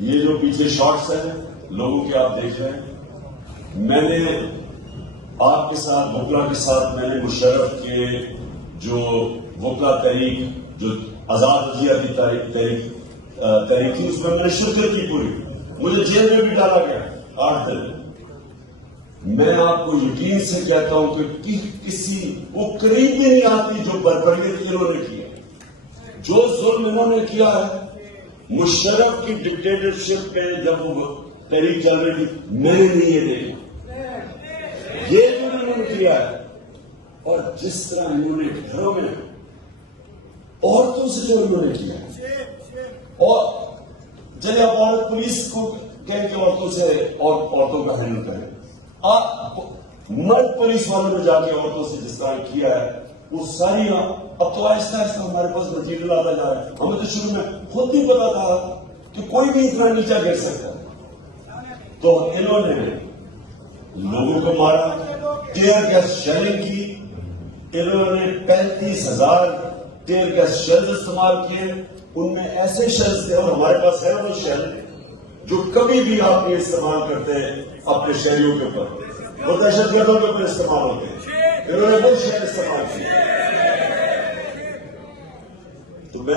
یہ جو پیچھے شارٹس ہیں لوگوں کے آپ دیکھ رہے ہیں، میں نے آپ کے ساتھ وکلا کے ساتھ میں نے مشرف کے جو وکلا تحریک جو آزاد وزیراتی تحریک تھی اس میں نے شرکت کی پوری، مجھے جیل میں بھی ڈالا گیا 8 دن۔ میں آپ کو یقین سے کہتا ہوں کہ کسی وہ قریب بھی نہیں آتی جو بربریت انہوں نے کی ہے، جو ظلم انہوں نے کیا ہے۔ مشرف کی ڈکٹیٹرشپ پہ جب وہ تحریک چل رہی تھی میں نے نہیں یہ دیکھا، یہ جو انہوں نے کیا ہے، اور جس طرح انہوں نے گھروں میں عورتوں سے جو انہوں نے کیا ہے، اور چلے آپ عورت پولیس کو کہیں کہ عورتوں سے اور عورتوں کا ہینڈل کریں، آپ مرد پولیس والوں نے جا کے عورتوں سے جس طرح کیا ہے وہ ساری، اب تو آہستہ آہستہ ہمارے پاس مٹیریل آتا جا رہا ہے۔ ہمیں تو شروع میں خود نہیں پتا تھا کہ کوئی بھی اتنا نیچا گر سکتا ہے، تو انہوں نے لوگوں کو مارا، ٹیئر گیس شیلنگ کی، انہوں نے 35,000 ٹیئر گیس شیلز استعمال کیے، ان میں ایسے شیلز تھے اور ہمارے پاس ہے وہ شیل جو کبھی بھی آپ یہ استعمال کرتے ہیں اپنے شہریوں کے اوپر، اور دہشت گردوں کے اوپر استعمال ہوتے ہیں، انہوں نے وہ شیل استعمال کیا۔ تو میں